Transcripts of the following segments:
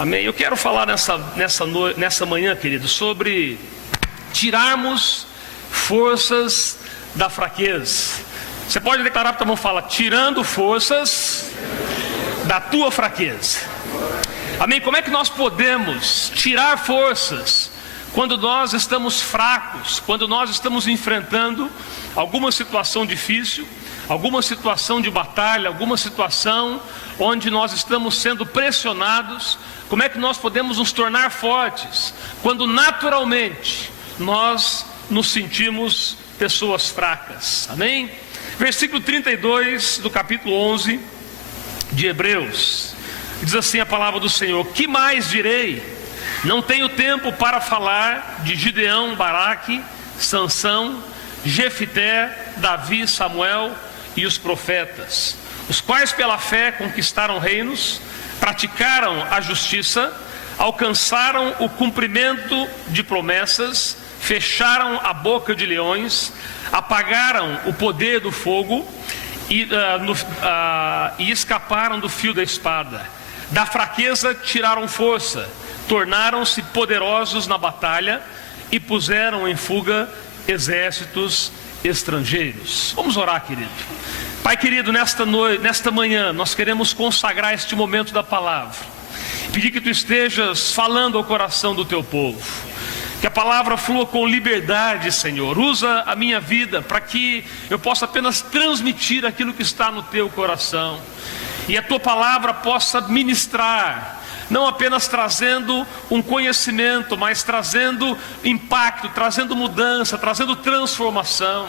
Amém? Eu quero falar nessa manhã, querido, sobre tirarmos forças da fraqueza. Você pode declarar para o irmão, fala, tirando forças da tua fraqueza. Amém? Como é que nós podemos tirar forças quando nós estamos fracos, quando nós estamos enfrentando alguma situação difícil, alguma situação de batalha, alguma situação onde nós estamos sendo pressionados? Como é que nós podemos nos tornar fortes quando naturalmente nós nos sentimos pessoas fracas? Amém? Versículo 32 do capítulo 11 de Hebreus, diz assim a palavra do Senhor: que mais direi? Não tenho tempo para falar de Gideão, Baraque, Sansão, Jefité, Davi, Samuel e os profetas, os quais pela fé conquistaram reinos, praticaram a justiça, alcançaram o cumprimento de promessas, fecharam a boca de leões, apagaram o poder do fogo e escaparam do fio da espada. Da fraqueza tiraram força, tornaram-se poderosos na batalha e puseram em fuga exércitos estrangeiros. Vamos orar, querido. Pai querido, nesta manhã nós queremos consagrar este momento da palavra, pedir que tu estejas falando ao coração do teu povo, que a palavra flua com liberdade, Senhor. Usa a minha vida para que eu possa apenas transmitir aquilo que está no teu coração, e a tua palavra possa ministrar, não apenas trazendo um conhecimento, mas trazendo impacto, trazendo mudança, trazendo transformação,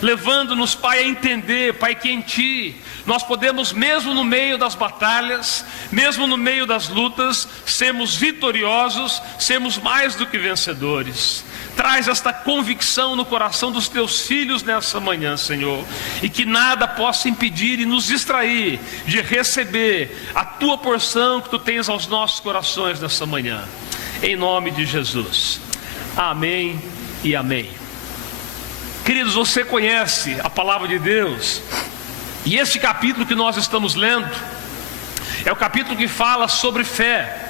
levando-nos, Pai, a entender, Pai, que em Ti nós podemos, mesmo no meio das batalhas, mesmo no meio das lutas, sermos vitoriosos, sermos mais do que vencedores. Traz esta convicção no coração dos Teus filhos nessa manhã, Senhor, e que nada possa impedir e nos distrair de receber a Tua porção que Tu tens aos nossos corações nessa manhã, em nome de Jesus. Amém e amém. Queridos, você conhece a palavra de Deus, e este capítulo que nós estamos lendo é o capítulo que fala sobre fé,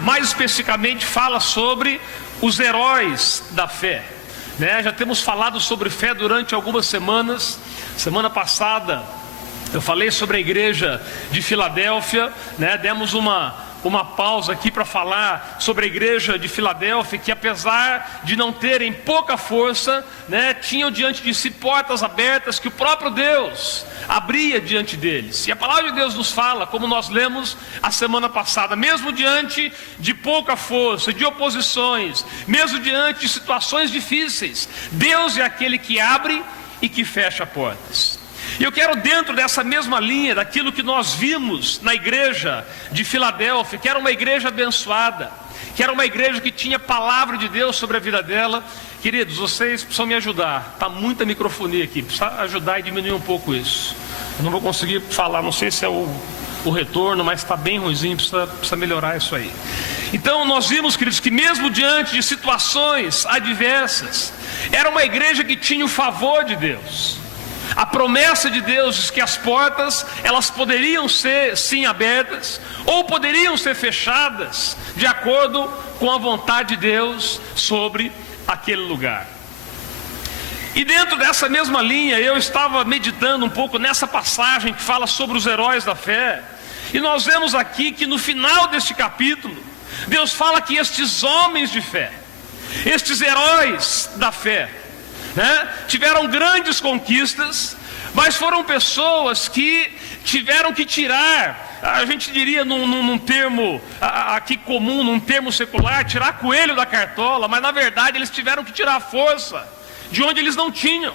mais especificamente fala sobre os heróis da fé, né? Já temos falado sobre fé durante algumas semanas. Semana passada eu falei sobre a igreja de Filadélfia, né? Demos uma pausa aqui para falar sobre a igreja de Filadélfia, que apesar de não terem pouca força, né, tinham diante de si portas abertas que o próprio Deus abria diante deles. E a palavra de Deus nos fala, como nós lemos a semana passada, mesmo diante de pouca força, de oposições, mesmo diante de situações difíceis, Deus é aquele que abre e que fecha portas. E eu quero, dentro dessa mesma linha, daquilo que nós vimos na igreja de Filadélfia, que era uma igreja abençoada, que era uma igreja que tinha palavra de Deus sobre a vida dela. Queridos, vocês precisam me ajudar, está muita microfonia aqui, precisa ajudar e diminuir um pouco isso. Eu não vou conseguir falar, não sei se é o retorno, mas está bem ruimzinho, precisa melhorar isso aí. Então nós vimos, queridos, que mesmo diante de situações adversas, era uma igreja que tinha o favor de Deus. A promessa de Deus diz que as portas, elas poderiam ser sim abertas, ou poderiam ser fechadas, de acordo com a vontade de Deus sobre aquele lugar. E dentro dessa mesma linha, eu estava meditando um pouco nessa passagem que fala sobre os heróis da fé, e nós vemos aqui que no final deste capítulo, Deus fala que estes homens de fé, estes heróis da fé, né, tiveram grandes conquistas, mas foram pessoas que tiveram que tirar, a gente diria num termo aqui comum, num termo secular, tirar coelho da cartola, mas na verdade eles tiveram que tirar força de onde eles não tinham,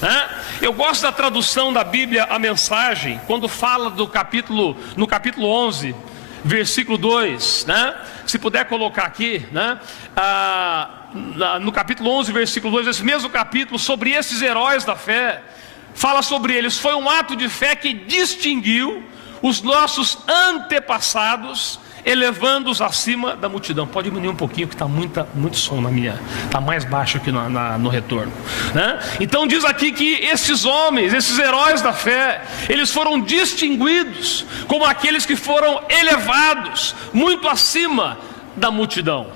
né? Eu gosto da tradução da Bíblia, a Mensagem, quando fala no capítulo 11, versículo 2, né? Se puder colocar aqui, né? No capítulo 11, versículo 2, esse mesmo capítulo, sobre esses heróis da fé, fala sobre eles: foi um ato de fé que distinguiu os nossos antepassados elevando-os acima da multidão. Pode diminuir um pouquinho, que está muito som na minha, está mais baixo aqui no retorno, né? Então diz aqui que esses homens, esses heróis da fé, eles foram distinguidos como aqueles que foram elevados muito acima da multidão,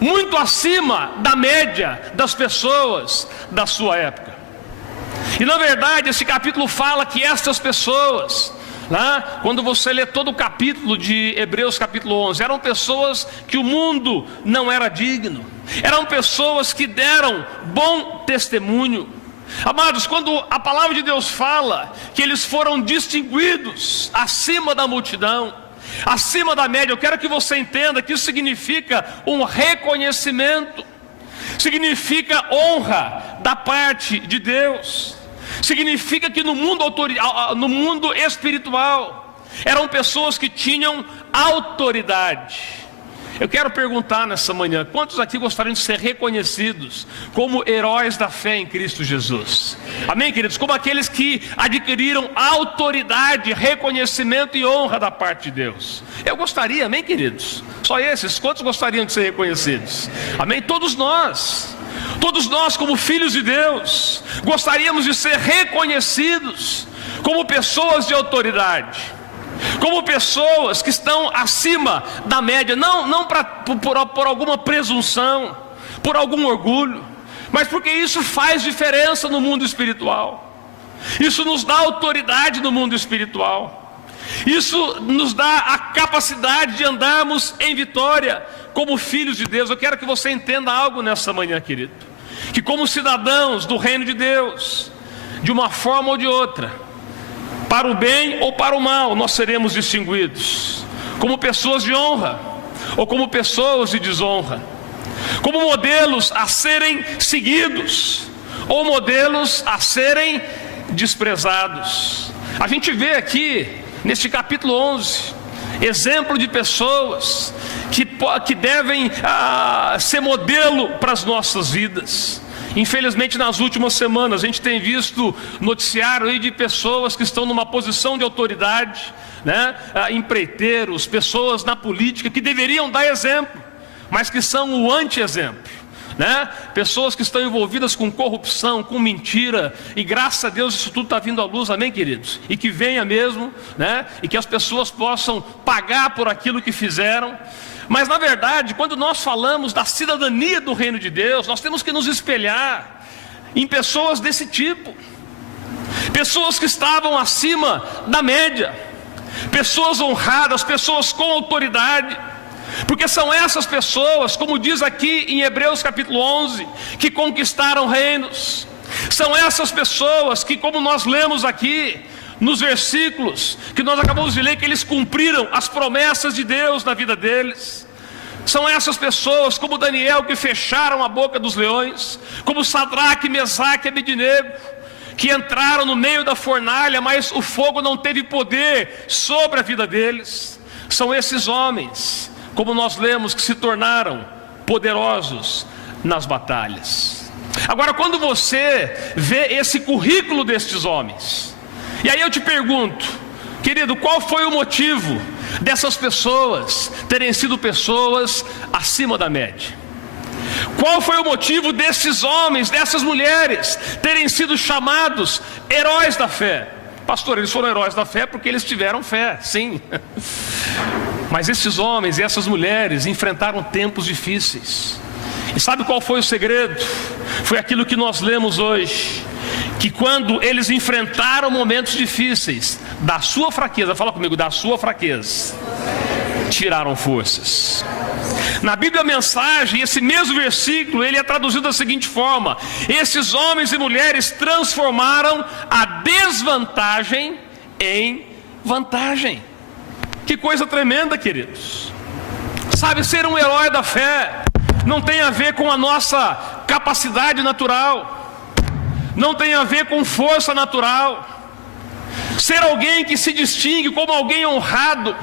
muito acima da média das pessoas da sua época. E na verdade esse capítulo fala que estas pessoas, quando você lê todo o capítulo de Hebreus capítulo 11, eram pessoas que o mundo não era digno, eram pessoas que deram bom testemunho. Amados, quando a palavra de Deus fala que eles foram distinguidos acima da multidão, acima da média, eu quero que você entenda que isso significa um reconhecimento, significa honra da parte de Deus. Significa que no mundo espiritual eram pessoas que tinham autoridade. Eu quero perguntar nessa manhã: quantos aqui gostariam de ser reconhecidos como heróis da fé em Cristo Jesus? Amém, queridos? Como aqueles que adquiriram autoridade, reconhecimento e honra da parte de Deus. Eu gostaria, amém, queridos? Só esses, quantos gostariam de ser reconhecidos? Amém? Todos nós como filhos de Deus, gostaríamos de ser reconhecidos como pessoas de autoridade, como pessoas que estão acima da média, não por alguma presunção, por algum orgulho, mas porque isso faz diferença no mundo espiritual. Isso nos dá autoridade no mundo espiritual. Isso nos dá a capacidade de andarmos em vitória como filhos de Deus. Eu quero que você entenda algo nessa manhã, querido, que como cidadãos do reino de Deus, de uma forma ou de outra, para o bem ou para o mal, nós seremos distinguidos como pessoas de honra ou como pessoas de desonra, como modelos a serem seguidos ou modelos a serem desprezados. A gente vê aqui neste capítulo 11 exemplo de pessoas que devem ser modelo para as nossas vidas. Infelizmente, nas últimas semanas, a gente tem visto noticiário aí de pessoas que estão numa posição de autoridade, empreiteiros, pessoas na política que deveriam dar exemplo, mas que são o anti-exemplo, pessoas que estão envolvidas com corrupção, com mentira, e graças a Deus isso tudo está vindo à luz, amém, queridos? E que venha mesmo, e que as pessoas possam pagar por aquilo que fizeram. Mas na verdade, quando nós falamos da cidadania do reino de Deus, nós temos que nos espelhar em pessoas desse tipo, pessoas que estavam acima da média, pessoas honradas, pessoas com autoridade, porque são essas pessoas, como diz aqui em Hebreus capítulo 11, que conquistaram reinos. São essas pessoas que, como nós lemos aqui nos versículos que nós acabamos de ler, que eles cumpriram as promessas de Deus na vida deles. São essas pessoas, como Daniel, que fecharam a boca dos leões, como Sadraque, Mesaque e Abednego, que entraram no meio da fornalha, mas o fogo não teve poder sobre a vida deles. São esses homens, como nós lemos, que se tornaram poderosos nas batalhas. Agora, quando você vê esse currículo destes homens, e aí eu te pergunto, querido, qual foi o motivo dessas pessoas terem sido pessoas acima da média? Qual foi o motivo desses homens, dessas mulheres terem sido chamados heróis da fé? Pastor, eles foram heróis da fé porque eles tiveram fé, sim. Mas esses homens e essas mulheres enfrentaram tempos difíceis. E sabe qual foi o segredo? Foi aquilo que nós lemos hoje, que quando eles enfrentaram momentos difíceis, da sua fraqueza, fala comigo, da sua fraqueza, tiraram forças. Na Bíblia a Mensagem, esse mesmo versículo, ele é traduzido da seguinte forma: esses homens e mulheres transformaram a desvantagem em vantagem. Que coisa tremenda, queridos. Sabe, ser um herói da fé não tem a ver com a nossa capacidade natural, não tem a ver com força natural. Ser alguém que se distingue como alguém honrado,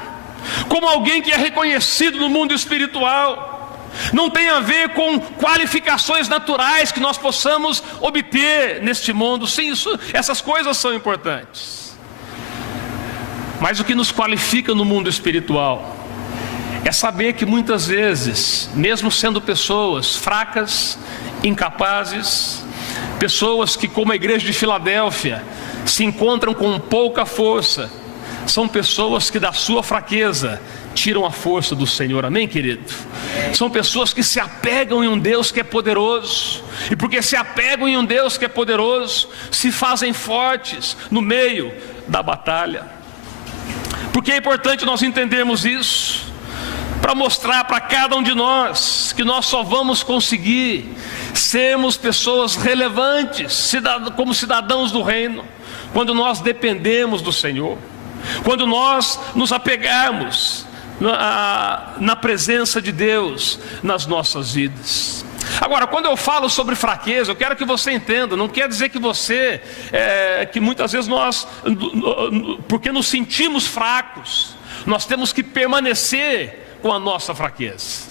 como alguém que é reconhecido no mundo espiritual, não tem a ver com qualificações naturais que nós possamos obter neste mundo. Sim, essas coisas são importantes, mas o que nos qualifica no mundo espiritual é saber que muitas vezes, mesmo sendo pessoas fracas, incapazes, pessoas que, como a igreja de Filadélfia, se encontram com pouca força, são pessoas que da sua fraqueza tiram a força do Senhor, amém, querido? São pessoas que se apegam em um Deus que é poderoso, e porque se apegam em um Deus que é poderoso, se fazem fortes no meio da batalha. Porque é importante nós entendermos isso, para mostrar para cada um de nós que nós só vamos conseguir sermos pessoas relevantes, como cidadãos do reino, quando nós dependemos do Senhor, quando nós nos apegarmos na presença de Deus nas nossas vidas. Agora, quando eu falo sobre fraqueza, eu quero que você entenda, não quer dizer que que muitas vezes nós, porque nos sentimos fracos, nós temos que permanecer com a nossa fraqueza.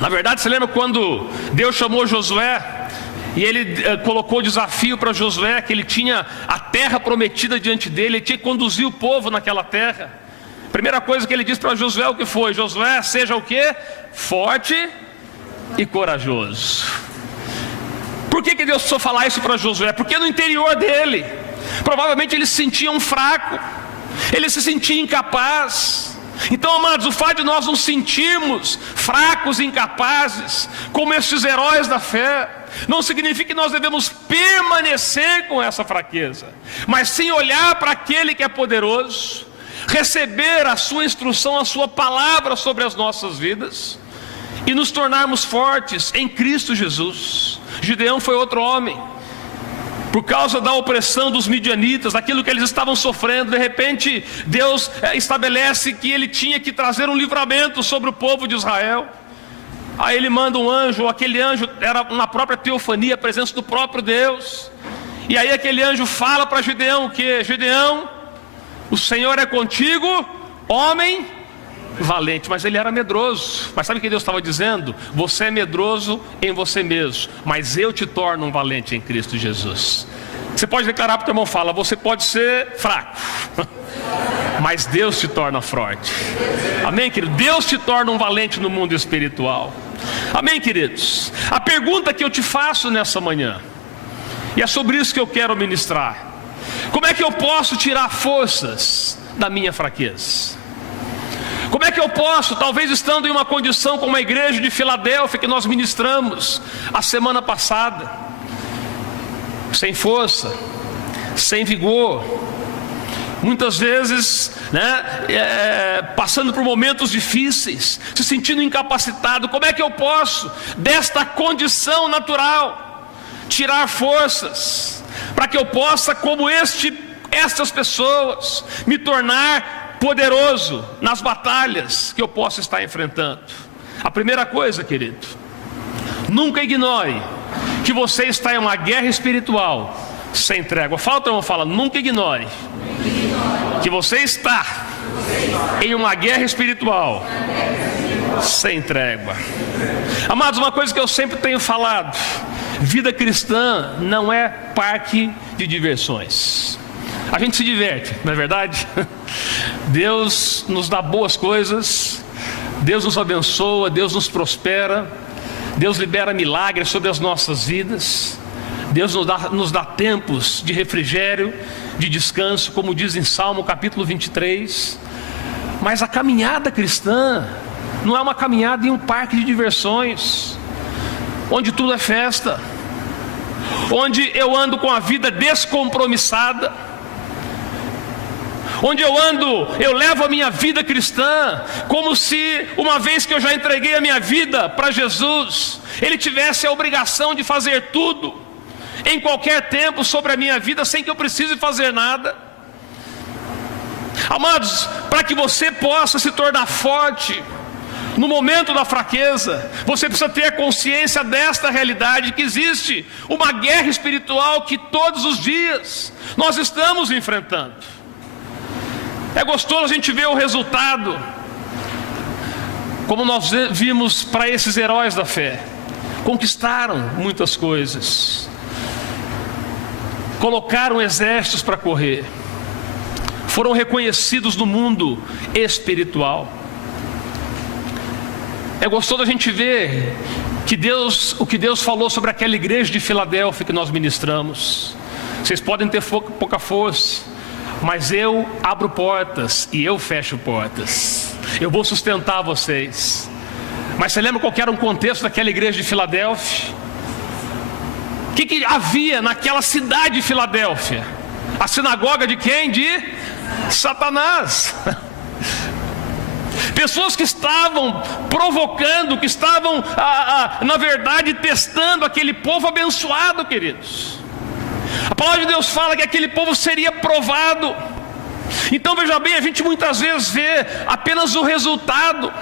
Na verdade, você lembra quando Deus chamou Josué, e ele colocou o desafio para Josué, que ele tinha a terra prometida diante dele, ele tinha que conduzir o povo naquela terra. A primeira coisa que ele disse para Josué, o que foi? Josué, seja o quê? Forte e corajoso. Por que Deus precisou falar isso para Josué? Porque no interior dele, provavelmente ele se sentia um fraco, ele se sentia incapaz. Então, amados, o fato de nós nos sentirmos fracos e incapazes, como esses heróis da fé, não significa que nós devemos permanecer com essa fraqueza, mas sim olhar para aquele que é poderoso, receber a sua instrução, a sua palavra sobre as nossas vidas, e nos tornarmos fortes em Cristo Jesus. Gideão foi outro homem, por causa da opressão dos midianitas, daquilo que eles estavam sofrendo, de repente Deus estabelece que ele tinha que trazer um livramento sobre o povo de Israel. Aí ele manda um anjo, aquele anjo era na própria teofania, a presença do próprio Deus. E aí aquele anjo fala para Gideão que: Gideão, o Senhor é contigo, homem valente. Mas ele era medroso. Mas sabe o que Deus estava dizendo? Você é medroso em você mesmo, mas eu te torno um valente em Cristo Jesus. Você pode declarar para o teu irmão, fala: você pode ser fraco, mas Deus te torna forte. Amém, querido? Deus te torna um valente no mundo espiritual. Amém, queridos? A pergunta que eu te faço nessa manhã, e é sobre isso que eu quero ministrar: como é que eu posso tirar forças da minha fraqueza? Como é que eu posso, talvez estando em uma condição como a igreja de Filadélfia que nós ministramos a semana passada, sem força, sem vigor, muitas vezes, passando por momentos difíceis, se sentindo incapacitado, como é que eu posso, desta condição natural, tirar forças, para que eu possa, como estas pessoas, me tornar poderoso nas batalhas que eu possa estar enfrentando? A primeira coisa, querido, nunca ignore que você está em uma guerra espiritual sem trégua. Fala, nunca ignore que você está em uma guerra espiritual sem trégua. Amados, uma coisa que eu sempre tenho falado: vida cristã não é parque de diversões. A gente se diverte, não é verdade? Deus nos dá boas coisas, Deus nos abençoa, Deus nos prospera, Deus libera milagres sobre as nossas vidas, Deus nos dá tempos de refrigério, de descanso, como diz em Salmo capítulo 23. Mas a caminhada cristã não é uma caminhada em um parque de diversões, onde tudo é festa, onde eu ando com a vida descompromissada, onde eu levo a minha vida cristã como se, uma vez que eu já entreguei a minha vida para Jesus, Ele tivesse a obrigação de fazer tudo, em qualquer tempo, sobre a minha vida, sem que eu precise fazer nada. Amados, para que você possa se tornar forte no momento da fraqueza, você precisa ter a consciência desta realidade, que existe uma guerra espiritual que todos os dias nós estamos enfrentando. É gostoso a gente ver o resultado, como nós vimos para esses heróis da fé. Conquistaram muitas coisas, colocaram exércitos para correr, foram reconhecidos no mundo espiritual. É gostoso a gente ver o que Deus falou sobre aquela igreja de Filadélfia que nós ministramos. Vocês podem ter pouca força, mas eu abro portas e eu fecho portas. Eu vou sustentar vocês. Mas você lembra qual era o contexto daquela igreja de Filadélfia? O que havia naquela cidade de Filadélfia? A sinagoga de quem? De Satanás. Pessoas que estavam provocando, que estavam, na verdade, testando aquele povo abençoado, queridos. A palavra de Deus fala que aquele povo seria provado. Então veja bem, a gente muitas vezes vê apenas o resultado,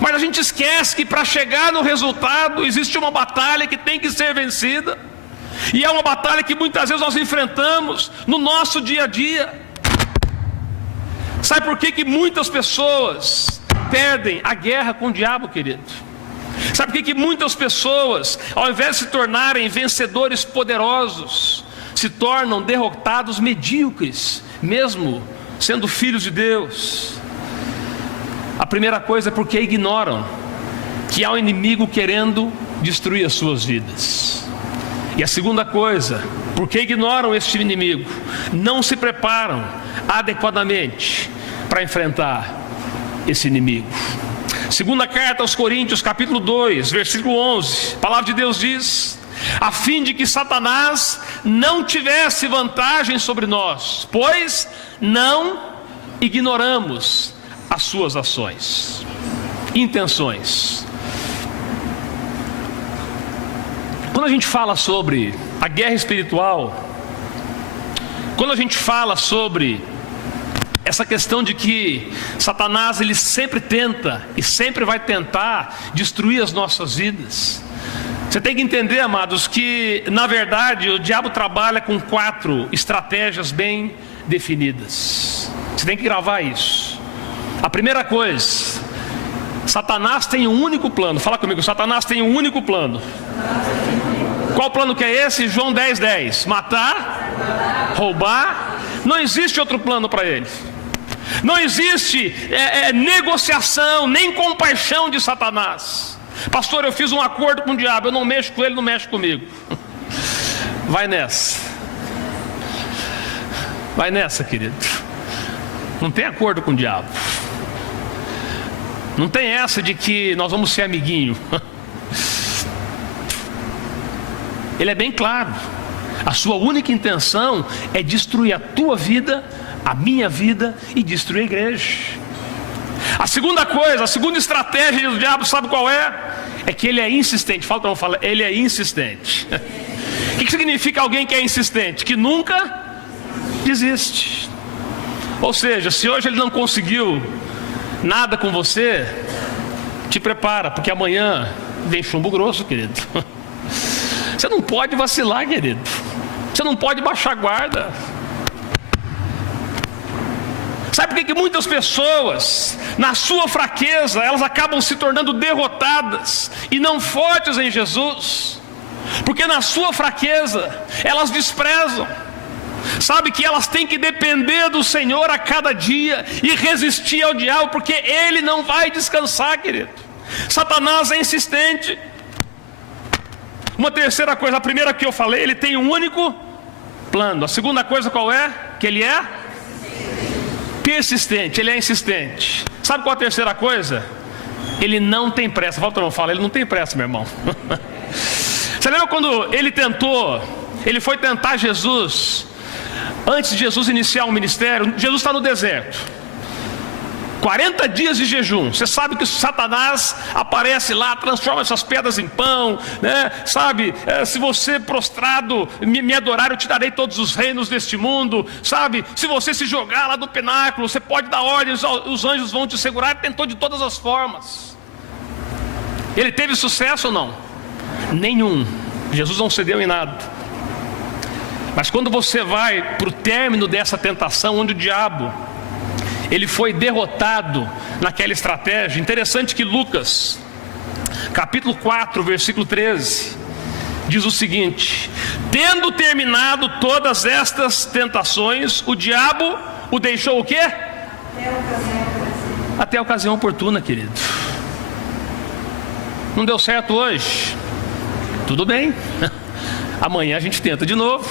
mas a gente esquece que para chegar no resultado existe uma batalha que tem que ser vencida. E é uma batalha que muitas vezes nós enfrentamos no nosso dia a dia. Sabe por que muitas pessoas perdem a guerra com o diabo, querido? Sabe por que muitas pessoas, ao invés de se tornarem vencedores poderosos, se tornam derrotados medíocres, mesmo sendo filhos de Deus? A primeira coisa é porque ignoram que há um inimigo querendo destruir as suas vidas. E a segunda coisa, porque ignoram este inimigo, não se preparam adequadamente para enfrentar esse inimigo. Segunda carta aos Coríntios, capítulo 2, versículo 11, a palavra de Deus diz: a fim de que Satanás não tivesse vantagem sobre nós, pois não ignoramos as suas ações, intenções. Quando a gente fala sobre a guerra espiritual, quando a gente fala sobre essa questão de que Satanás, ele sempre tenta e sempre vai tentar destruir as nossas vidas, você tem que entender, amados, que na verdade o diabo trabalha com 4 estratégias bem definidas. Você tem que gravar isso. A primeira coisa, Satanás tem um único plano. Fala comigo, Satanás tem um único plano. Qual plano que é esse? João 10:10. Matar, roubar. Não existe outro plano para ele. Não existe negociação, nem compaixão de Satanás. Pastor, eu fiz um acordo com o diabo, eu não mexo com ele, não mexe comigo. Vai nessa. Vai nessa, querido. Não tem acordo com o diabo. Não tem essa de que nós vamos ser amiguinho. Ele é bem claro. A sua única intenção é destruir a tua vida, a minha vida e destruir a igreja. A segunda coisa, a segunda estratégia do diabo, sabe qual é? É que ele é insistente. Fala para eu falar, ele é insistente. O que significa alguém que é insistente? Que nunca desiste. Ou seja, se hoje ele não conseguiu nada com você, te prepara, porque amanhã vem chumbo grosso, querido. Você não pode vacilar, querido. Você não pode baixar a guarda. Sabe por que muitas pessoas, na sua fraqueza, elas acabam se tornando derrotadas e não fortes em Jesus? Porque na sua fraqueza, elas desprezam. Sabe que elas têm que depender do Senhor a cada dia e resistir ao diabo, porque ele não vai descansar, querido. Satanás é insistente. Uma terceira coisa, a primeira que eu falei, ele tem um único plano. A segunda coisa qual é? Que ele é persistente, ele é insistente. Sabe qual a terceira coisa? Ele não tem pressa. Volta, não fala, ele não tem pressa, meu irmão. Você lembra quando ele foi tentar Jesus, antes de Jesus iniciar um ministério? Jesus está no deserto, 40 dias de jejum. Você sabe que Satanás aparece lá, transforma essas pedras em pão, né? Sabe, se você prostrado me adorar, eu te darei todos os reinos deste mundo. Sabe, se você se jogar lá do pináculo, você pode dar ordens, os anjos vão te segurar. Ele tentou de todas as formas. Ele teve sucesso ou não? Nenhum. Jesus não cedeu em nada. Mas quando você vai para o término dessa tentação, onde o diabo, ele foi derrotado naquela estratégia. Interessante que Lucas, capítulo 4, versículo 13, diz o seguinte: tendo terminado todas estas tentações, o diabo o deixou o quê? Até a ocasião oportuna, querido. Não deu certo hoje? Tudo bem. Amanhã a gente tenta de novo.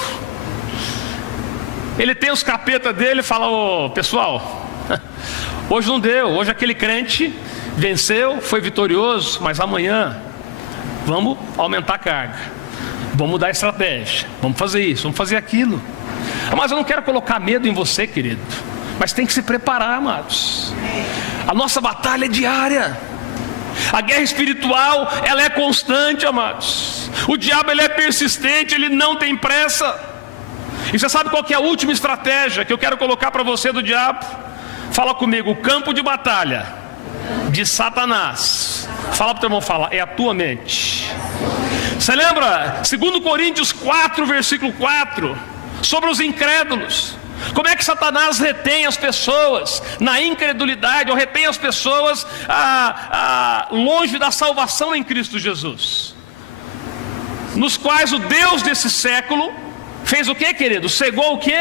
Ele tem os capetas dele e fala: ô pessoal, hoje não deu. Hoje aquele crente venceu, foi vitorioso, mas amanhã vamos aumentar a carga, vamos mudar a estratégia, vamos fazer isso, vamos fazer aquilo. Mas eu não quero colocar medo em você, querido, mas tem que se preparar, amados. A nossa batalha é diária. A guerra espiritual, ela é constante, amados. O diabo, ele é persistente, ele não tem pressa. E você sabe qual que é a última estratégia que eu quero colocar para você do diabo? Fala comigo: o campo de batalha de Satanás. Fala para o teu irmão, fala, é a tua mente. Você lembra? 2 Coríntios 4, versículo 4, sobre os incrédulos. Como é que Satanás retém as pessoas na incredulidade, ou retém as pessoas longe da salvação em Cristo Jesus? Nos quais o Deus desse século fez o que, querido? Cegou o que?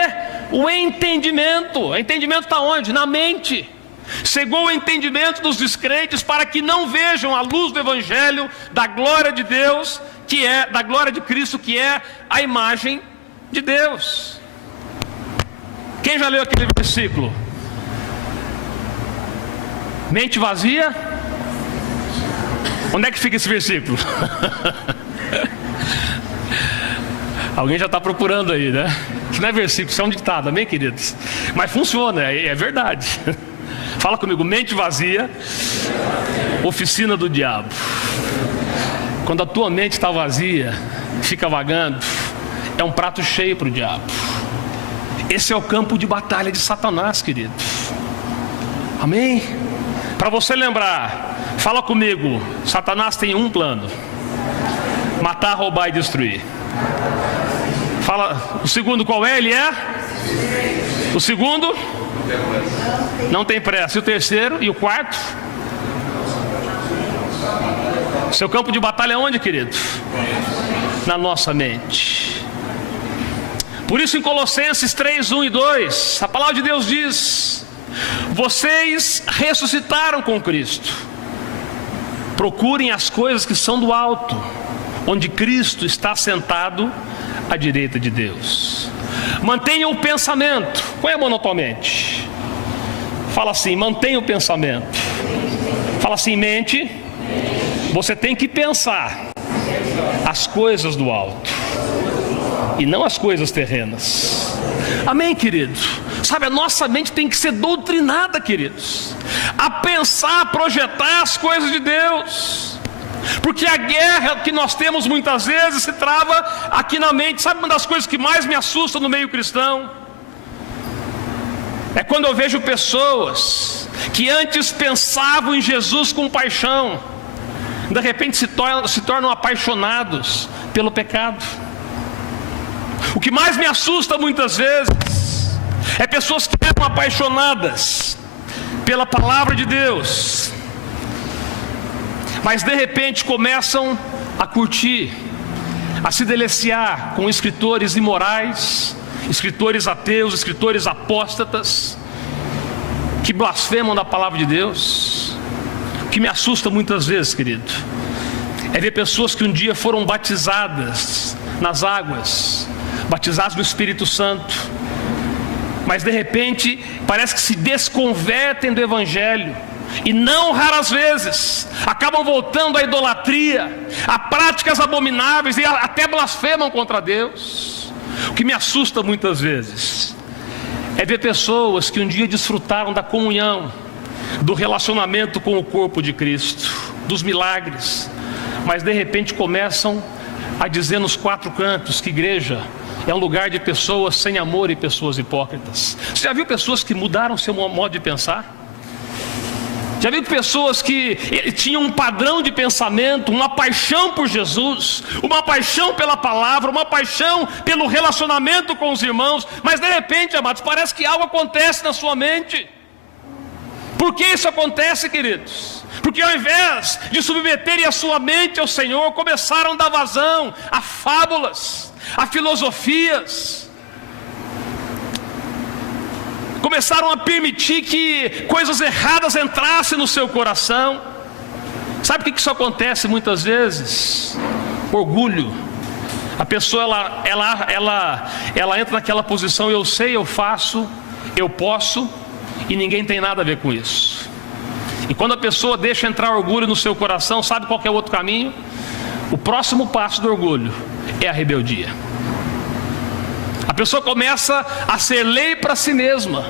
O entendimento. O entendimento está onde? Na mente. Cegou o entendimento dos descrentes para que não vejam a luz do Evangelho, da glória de Deus, que é, da glória de Cristo, que é a imagem de Deus. Quem já leu aquele versículo? Mente vazia? Onde é que fica esse versículo? Alguém já está procurando aí, né? Isso não é versículo, isso é um ditado, amém, queridos? Mas funciona, é verdade. Fala comigo: mente vazia, oficina do diabo. Quando a tua mente está vazia, fica vagando, é um prato cheio para o diabo. Esse é o campo de batalha de Satanás, querido. Amém? Para você lembrar, fala comigo: Satanás tem um plano: matar, roubar e destruir. Fala, o segundo qual é? Ele é? O segundo? Não tem pressa. E o terceiro? E o quarto? Seu campo de batalha é onde, querido? Na nossa mente. Por isso em Colossenses 3, 1 e 2, a palavra de Deus diz: vocês ressuscitaram com Cristo. Procurem as coisas que são do alto, onde Cristo está sentado à direita de Deus. Mantenha o pensamento. Põe a mão na tua mente. Fala assim: mantenha o pensamento. Fala assim: mente. Você tem que pensar as coisas do alto e não as coisas terrenas. Amém, querido? Sabe, a nossa mente tem que ser doutrinada, queridos, a pensar, a projetar as coisas de Deus. Porque a guerra que nós temos muitas vezes se trava aqui na mente. Sabe uma das coisas que mais me assusta no meio cristão? É quando eu vejo pessoas que antes pensavam em Jesus com paixão, de repente se tornam apaixonados pelo pecado. O que mais me assusta muitas vezes é pessoas que eram apaixonadas pela palavra de Deus, mas de repente começam a curtir, a se deliciar com escritores imorais, escritores ateus, escritores apóstatas, que blasfemam da palavra de Deus. O que me assusta muitas vezes, querido, é ver pessoas que um dia foram batizadas nas águas, batizadas no Espírito Santo, mas de repente parece que se desconvertem do Evangelho, e não raras vezes acabam voltando à idolatria, a práticas abomináveis, e até blasfemam contra Deus. O que me assusta muitas vezes é ver pessoas que um dia desfrutaram da comunhão, do relacionamento com o corpo de Cristo, dos milagres, mas de repente começam a dizer nos quatro cantos que igreja é um lugar de pessoas sem amor e pessoas hipócritas. Você já viu pessoas que mudaram seu modo de pensar? Já viu pessoas que tinham um padrão de pensamento, uma paixão por Jesus, uma paixão pela palavra, uma paixão pelo relacionamento com os irmãos, mas de repente, amados, parece que algo acontece na sua mente. Por que isso acontece, queridos? Porque ao invés de submeterem a sua mente ao Senhor, começaram a dar vazão a fábulas, a filosofias, começaram a permitir que coisas erradas entrassem no seu coração. Sabe o que isso acontece muitas vezes? Orgulho. A pessoa ela entra naquela posição: eu sei, eu faço, eu posso, e ninguém tem nada a ver com isso. E quando a pessoa deixa entrar orgulho no seu coração, sabe qual que é o outro caminho? O próximo passo do orgulho é a rebeldia. A pessoa começa a ser lei para si mesma.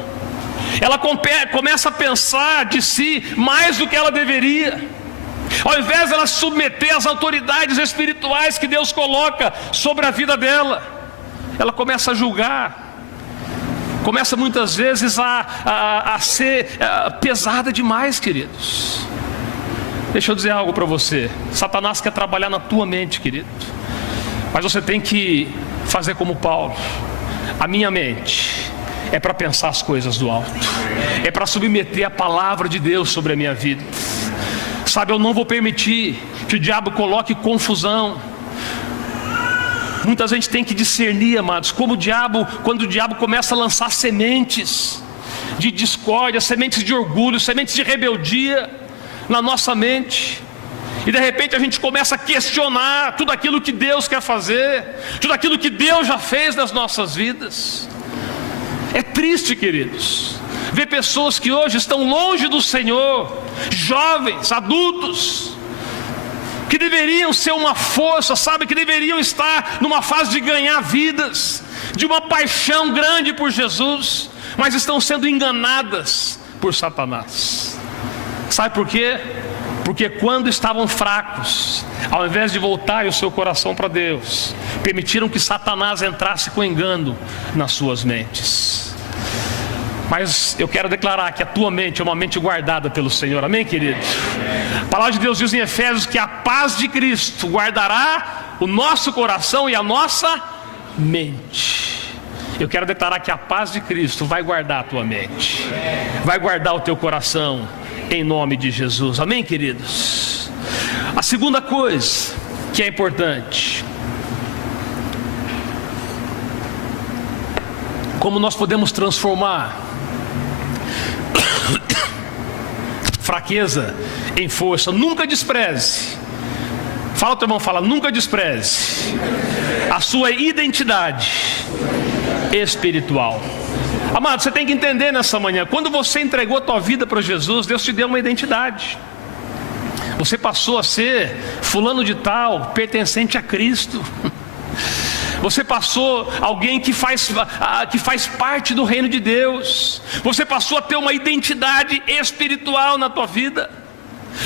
Ela começa a pensar de si mais do que ela deveria. Ao invés de ela se submeter às autoridades espirituais que Deus coloca sobre a vida dela, ela começa a julgar, começa muitas vezes a ser pesada demais, queridos. Deixa eu dizer algo para você: Satanás quer trabalhar na tua mente, querido, mas você tem que fazer como Paulo. A minha mente é para pensar as coisas do alto, é para submeter a palavra de Deus sobre a minha vida. Sabe, eu não vou permitir que o diabo coloque confusão. Muita gente tem que discernir, amados, quando o diabo começa a lançar sementes de discórdia, sementes de orgulho, sementes de rebeldia na nossa mente, e de repente a gente começa a questionar tudo aquilo que Deus quer fazer, tudo aquilo que Deus já fez nas nossas vidas. É triste, queridos, ver pessoas que hoje estão longe do Senhor, jovens, adultos, que deveriam ser uma força, sabe, que deveriam estar numa fase de ganhar vidas, de uma paixão grande por Jesus, mas estão sendo enganadas por Satanás. Sabe por quê? Porque quando estavam fracos, ao invés de voltarem o seu coração para Deus, permitiram que Satanás entrasse com engano nas suas mentes. Mas eu quero declarar que a tua mente é uma mente guardada pelo Senhor, amém, querido? A palavra de Deus diz em Efésios que a paz de Cristo guardará o nosso coração e a nossa mente. Eu quero declarar que a paz de Cristo vai guardar a tua mente, vai guardar o teu coração, em nome de Jesus, amém, queridos? A segunda coisa que é importante: como nós podemos transformar fraqueza em força. Nunca despreze. Fala ao teu irmão, fala: nunca despreze a sua identidade espiritual. Amado, você tem que entender nessa manhã: quando você entregou a tua vida para Jesus, Deus te deu uma identidade. Você passou a ser fulano de tal, pertencente a Cristo. Você passou alguém que faz parte do reino de Deus. Você passou a ter uma identidade espiritual na tua vida.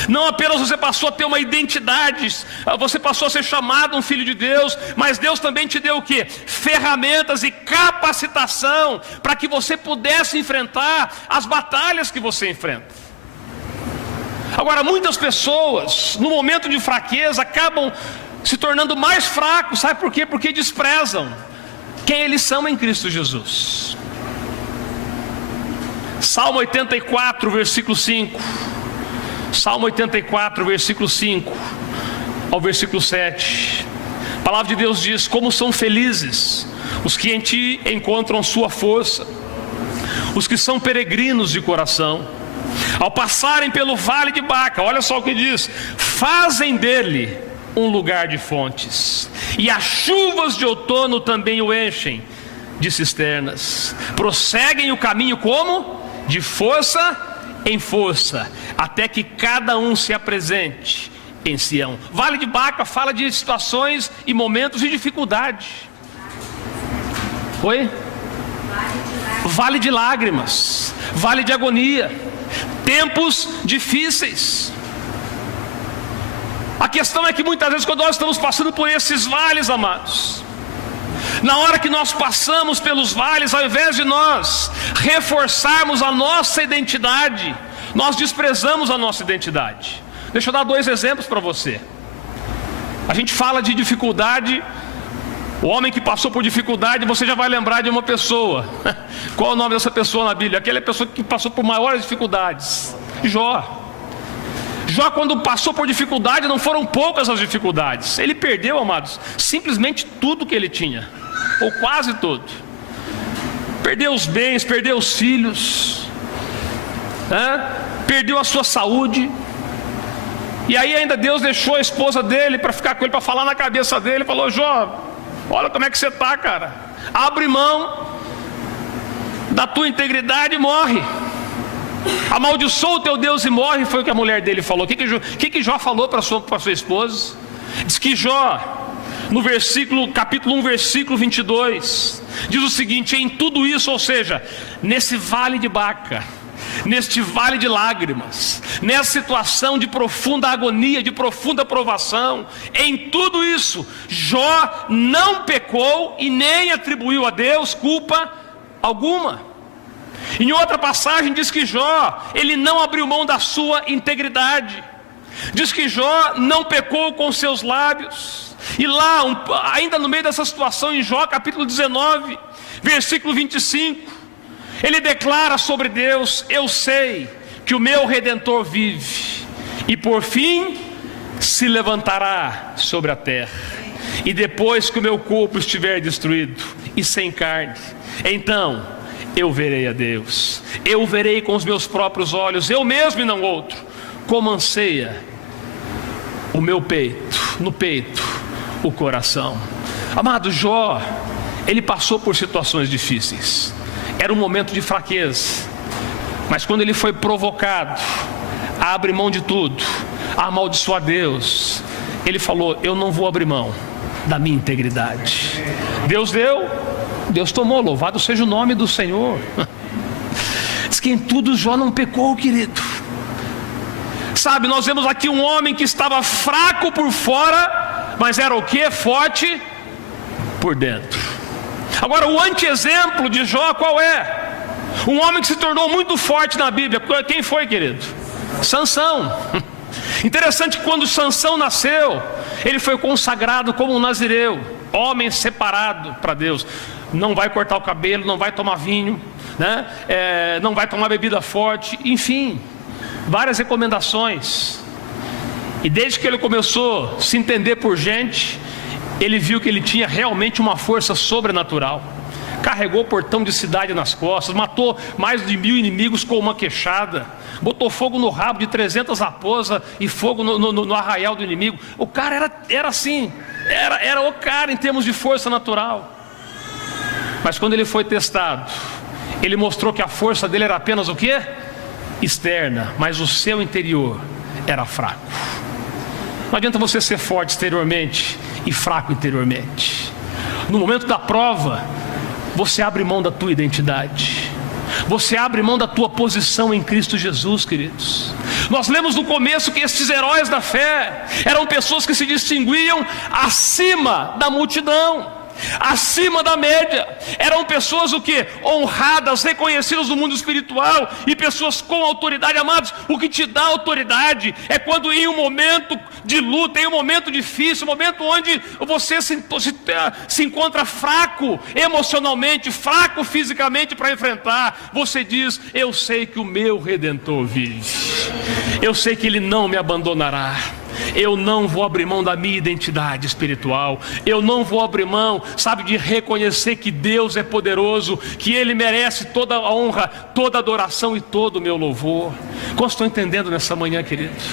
Não apenas você passou a ter uma identidade, você passou a ser chamado um filho de Deus, mas Deus também te deu o quê? Ferramentas e capacitação para que você pudesse enfrentar as batalhas que você enfrenta. Agora, muitas pessoas, no momento de fraqueza, acabam se tornando mais fracos. Sabe por quê? Porque desprezam quem eles são em Cristo Jesus. Salmo 84, versículo 5. Salmo 84, versículo 5 ao versículo 7. A palavra de Deus diz: como são felizes os que em ti encontram sua força, os que são peregrinos de coração, ao passarem pelo vale de Baca. Olha só o que diz: fazem dele um lugar de fontes, e as chuvas de outono também o enchem de cisternas. Prosseguem o caminho como? De força em força, até que cada um se apresente em Sião. Vale de Baca fala de situações e momentos de dificuldade. Oi? Vale de lágrimas, vale de agonia, tempos difíceis. A questão é que muitas vezes, quando nós estamos passando por esses vales, amados, na hora que nós passamos pelos vales, ao invés de nós reforçarmos a nossa identidade, nós desprezamos a nossa identidade. Deixa eu dar 2 exemplos para você. A gente fala de dificuldade. O homem que passou por dificuldade, você já vai lembrar de uma pessoa. Qual é o nome dessa pessoa na Bíblia? Aquela pessoa que passou por maiores dificuldades. Jó. Jó, quando passou por dificuldade, não foram poucas as dificuldades. Ele perdeu, amados, simplesmente tudo que ele tinha, ou quase tudo. Perdeu os bens, perdeu os filhos, perdeu a sua saúde. E aí ainda Deus deixou a esposa dele para ficar com ele, para falar na cabeça dele. Falou: Jó, olha como é que você está, cara. Abre mão da tua integridade e morre. Amaldiçoa o teu Deus e morre. Foi o que a mulher dele falou. O que Jó falou para sua esposa? Diz que Jó, no capítulo 1, versículo 22, diz o seguinte: em tudo isso, ou seja, nesse vale de Baca, neste vale de lágrimas, nessa situação de profunda agonia, de profunda provação, em tudo isso, Jó não pecou e nem atribuiu a Deus culpa alguma. Em outra passagem diz que Jó, ele não abriu mão da sua integridade. Diz que Jó não pecou com seus lábios. E lá, ainda no meio dessa situação, em Jó capítulo 19, versículo 25, ele declara sobre Deus: eu sei que o meu Redentor vive, e por fim se levantará sobre a terra. E depois que o meu corpo estiver destruído e sem carne, então eu verei a Deus. Eu verei com os meus próprios olhos, eu mesmo e não outro, como anseia o meu peito, no peito, o coração. Amado, Jó, ele passou por situações difíceis. Era um momento de fraqueza, mas quando ele foi provocado a abrir mão de tudo, a amaldiçoar Deus, ele falou: eu não vou abrir mão da minha integridade. Deus deu, Deus tomou, louvado seja o nome do Senhor. Diz que em tudo Jó não pecou, querido. Sabe, nós vemos aqui um homem que estava fraco por fora, mas era o quê? Forte por dentro. Agora, o anti-exemplo de Jó qual é? Um homem que se tornou muito forte na Bíblia. Quem foi, querido? Sansão. Interessante que quando Sansão nasceu, ele foi consagrado como um nazireu, homem separado para Deus. Não vai cortar o cabelo, não vai tomar vinho, né? Não vai tomar bebida forte, enfim, várias recomendações. E desde que ele começou a se entender por gente, ele viu que ele tinha realmente uma força sobrenatural. Carregou o portão de cidade nas costas, matou mais de 1000 inimigos com uma queixada, botou fogo no rabo de 300 raposas e fogo no arraial do inimigo. O cara era assim, era o cara em termos de força natural. Mas quando ele foi testado, ele mostrou que a força dele era apenas o quê? Externa, mas o seu interior era fraco. Não adianta você ser forte exteriormente e fraco interiormente. No momento da prova, você abre mão da tua identidade, você abre mão da tua posição em Cristo Jesus, queridos. Nós lemos no começo que esses heróis da fé eram pessoas que se distinguiam acima da multidão, acima da média. Eram pessoas o que? Honradas, reconhecidas no mundo espiritual, e pessoas com autoridade. Amados, o que te dá autoridade é quando em um momento de luta, em um momento difícil, um momento onde você se encontra fraco emocionalmente, fraco fisicamente para enfrentar, você diz: eu sei que o meu Redentor vive, eu sei que Ele não me abandonará. Eu não vou abrir mão da minha identidade espiritual. Eu não vou abrir mão, sabe, de reconhecer que Deus é poderoso, que Ele merece toda a honra, toda a adoração e todo o meu louvor. Como estou entendendo nessa manhã, queridos?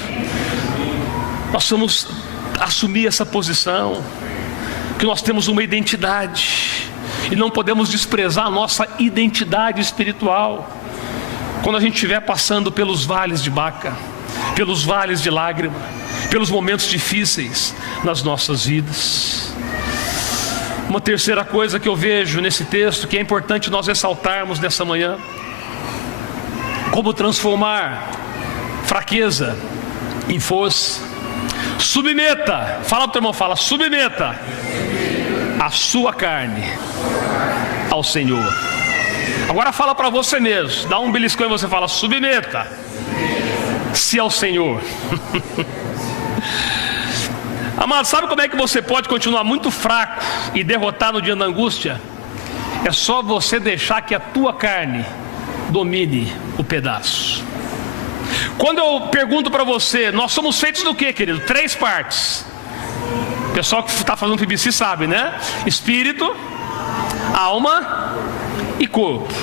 Nós vamos assumir essa posição, que nós temos uma identidade e não podemos desprezar a nossa identidade espiritual. Quando a gente estiver passando pelos vales de Baca, pelos vales de lágrima, pelos momentos difíceis nas nossas vidas. Uma terceira coisa que eu vejo nesse texto, que é importante nós ressaltarmos nessa manhã: como transformar fraqueza em força. Submeta, fala para o teu irmão, fala: submeta a sua carne ao Senhor. Agora fala para você mesmo, dá um beliscão e você fala: submeta-se ao Senhor. Amado, sabe como é que você pode continuar muito fraco e derrotado no dia da angústia? É só você deixar que a tua carne domine o pedaço. Quando eu pergunto para você, nós somos feitos do que, querido? 3 partes. O pessoal que está fazendo PBC sabe, né? Espírito, alma e corpo.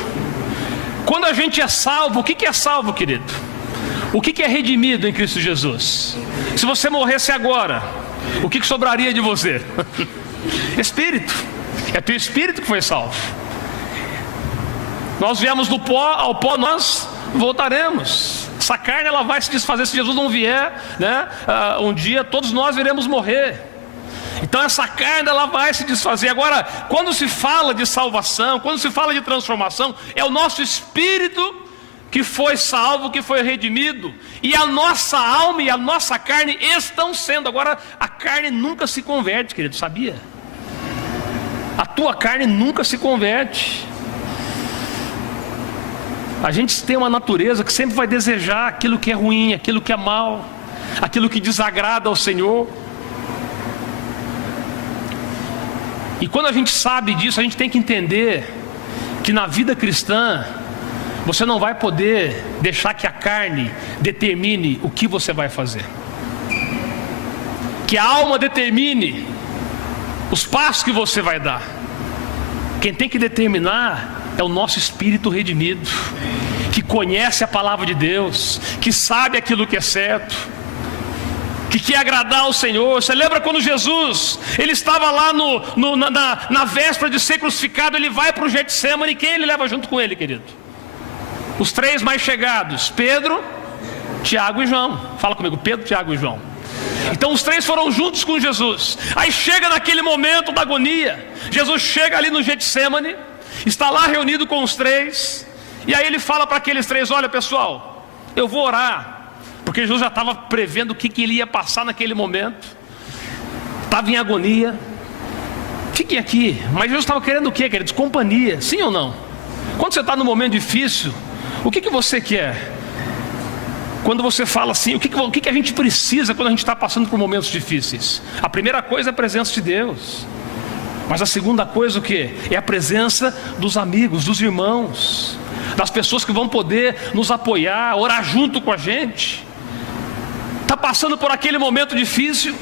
Quando a gente é salvo, o que é salvo, querido? O que é redimido em Cristo Jesus? Se você morresse agora, o que sobraria de você? Espírito. É teu espírito que foi salvo. Nós viemos do pó, ao pó nós voltaremos. Essa carne ela vai se desfazer se Jesus não vier, né? Um dia todos nós iremos morrer. Então essa carne ela vai se desfazer. Agora, quando se fala de salvação, quando se fala de transformação, é o nosso espírito que foi salvo, que foi redimido, e a nossa alma e a nossa carne estão sendo. Agora, a carne nunca se converte, querido, sabia? A tua carne nunca se converte. A gente tem uma natureza que sempre vai desejar aquilo que é ruim, aquilo que é mal, aquilo que desagrada ao Senhor. E quando a gente sabe disso, a gente tem que entender que na vida cristã, você não vai poder deixar que a carne determine o que você vai fazer. Que a alma determine os passos que você vai dar. Quem tem que determinar é o nosso espírito redimido, que conhece a palavra de Deus, que sabe aquilo que é certo, que quer agradar ao Senhor. Você lembra quando Jesus, ele estava lá na véspera de ser crucificado, ele vai para o Getsemane, quem ele leva junto com ele, querido? Os três mais chegados, Pedro, Tiago e João. Fala comigo, Pedro, Tiago e João. Então os três foram juntos com Jesus. Aí chega naquele momento da agonia, Jesus chega ali no Getsemane, está lá reunido com os três, e aí ele fala para aqueles três: olha pessoal, eu vou orar, porque Jesus já estava prevendo o que ele ia passar naquele momento, estava em agonia. Fiquem aqui. Mas Jesus estava querendo o que, queridos? Companhia, sim ou não? Quando você está num momento difícil, o que você quer? Quando você fala assim, o que a gente precisa quando a gente está passando por momentos difíceis? A primeira coisa é a presença de Deus. Mas a segunda coisa o que? É a presença dos amigos, dos irmãos, das pessoas que vão poder nos apoiar, orar junto com a gente. Está passando por aquele momento difícil,